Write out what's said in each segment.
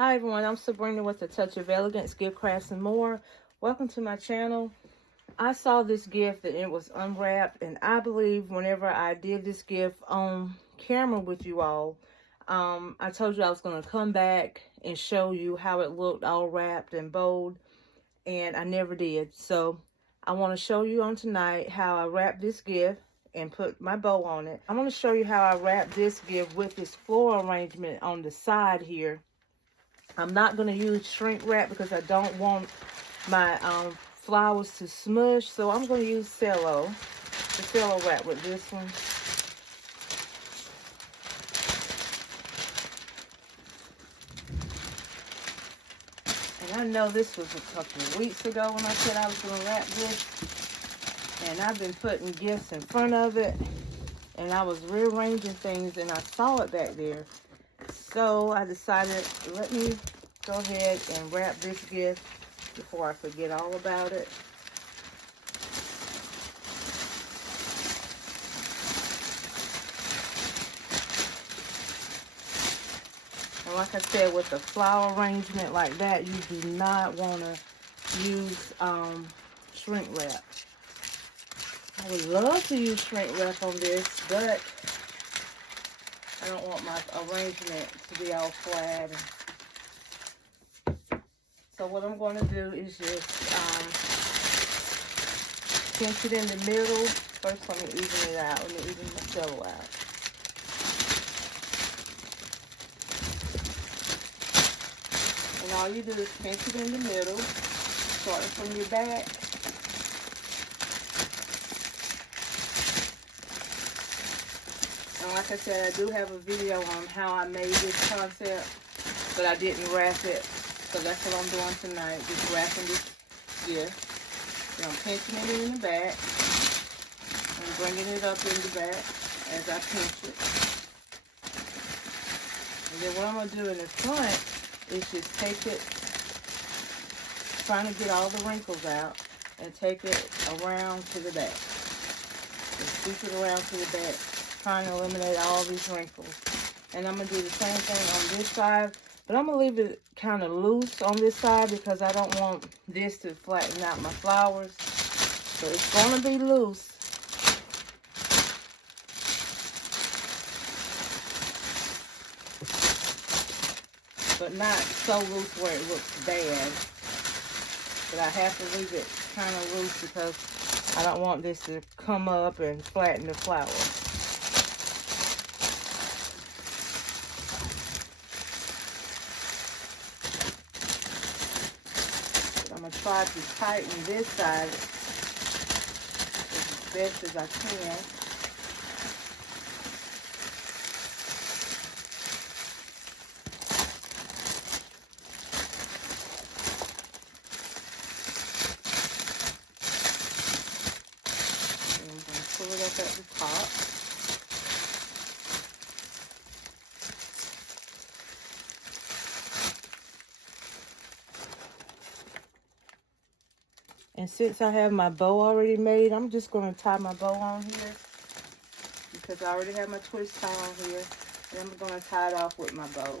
Hi everyone, I'm Sabrina with A Touch of Elegance, Gift Crafts and More. Welcome to my channel. I saw this gift and it was unwrapped, and I believe whenever I did this gift on camera with you all, I told you I was going to come back and show you how it looked all wrapped and bold, and I never did. So I want to show you on tonight how I wrapped this gift and put my bow on it. I want to show you how I wrapped this gift with this floral arrangement on the side here. I'm not going to use shrink wrap because I don't want my flowers to smush. So I'm going to use the cello wrap with this one. And I know this was a couple of weeks ago when I said I was going to wrap this. And I've been putting gifts in front of it. And I was rearranging things and I saw it back there. So I decided, let me go ahead and wrap this gift before I forget all about it. And like I said, with a flower arrangement like that, you do not want to use shrink wrap. I would love to use shrink wrap on this, but I don't want my arrangement to be all flat. So what I'm going to do is just pinch it in the middle. First, let me even it out. Let me even my cello out. And all you do is pinch it in the middle, starting from your back. And like I said, I do have a video on how I made this concept, but I didn't wrap it. So that's what I'm doing tonight, just wrapping this gift. And I'm pinching it in the back and bringing it up in the back as I pinch it. And then what I'm going to do in the front is just take it, trying to get all the wrinkles out, and take it around to the back. And scoop it around to the back, trying to eliminate all these wrinkles. And I'm going to do the same thing on this side, but I'm going to leave it kind of loose on this side because I don't want this to flatten out my flowers. So it's going to be loose. But not so loose where it looks bad. But I have to leave it kind of loose because I don't want this to come up and flatten the flower. I'm going to try to tighten this side as best as I can. And I'm going to pull it up at the top. And since I have my bow already made, I'm just going to tie my bow on here because I already have my twist tie on here. And I'm going to tie it off with my bow.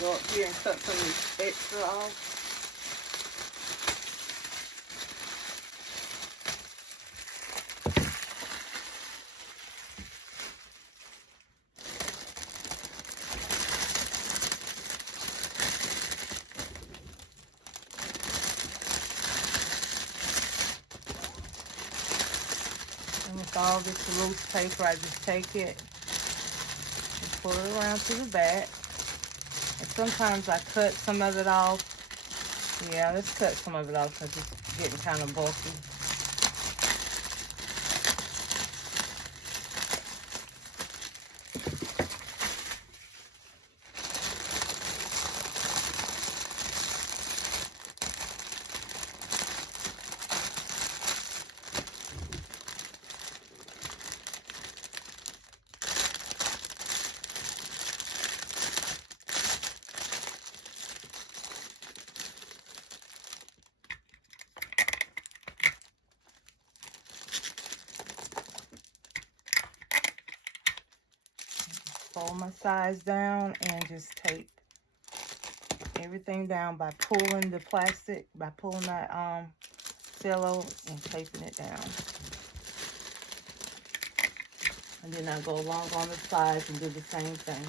Go up here and cut some of this extra off. And with all this loose paper, I just take it and pull it around to the back. And sometimes I cut some of it off. Yeah, let's cut some of it off because it's getting kind of bulky. my sides down and just tape everything down by pulling the plastic, by pulling that cello and taping it down. And then I go along on the sides and do the same thing.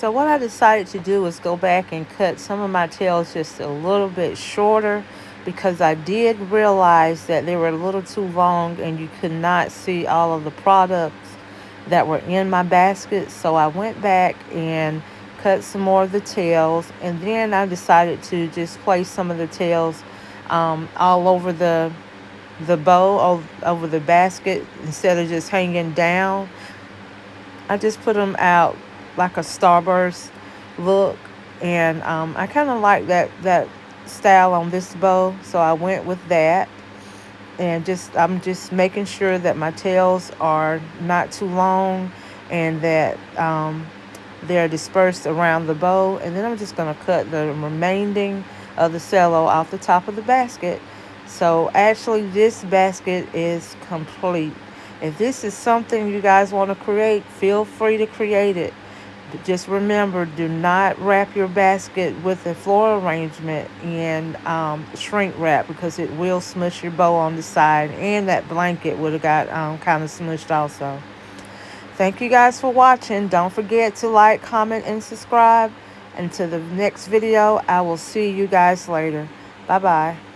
So what I decided to do was go back and cut some of my tails just a little bit shorter, because I did realize that they were a little too long and you could not see all of the products that were in my basket. So I went back and cut some more of the tails, and then I decided to just place some of the tails all over the bow, over the basket, instead of just hanging down. I just put them out like a starburst look, and I kind of like that style on this bow, so I went with that. And I'm just making sure that my tails are not too long, and that they're dispersed around the bow. And then I'm just going to cut the remaining of the cello off the top of the basket. So actually this basket is complete. If this is something you guys want to create, feel free to create it. But just remember, do not wrap your basket with a floral arrangement and shrink wrap, because it will smush your bow on the side, and that blanket would have got kind of smushed also. Thank you guys for watching. Don't forget to like, comment, and subscribe. Until the next video, I will see you guys later. Bye-bye.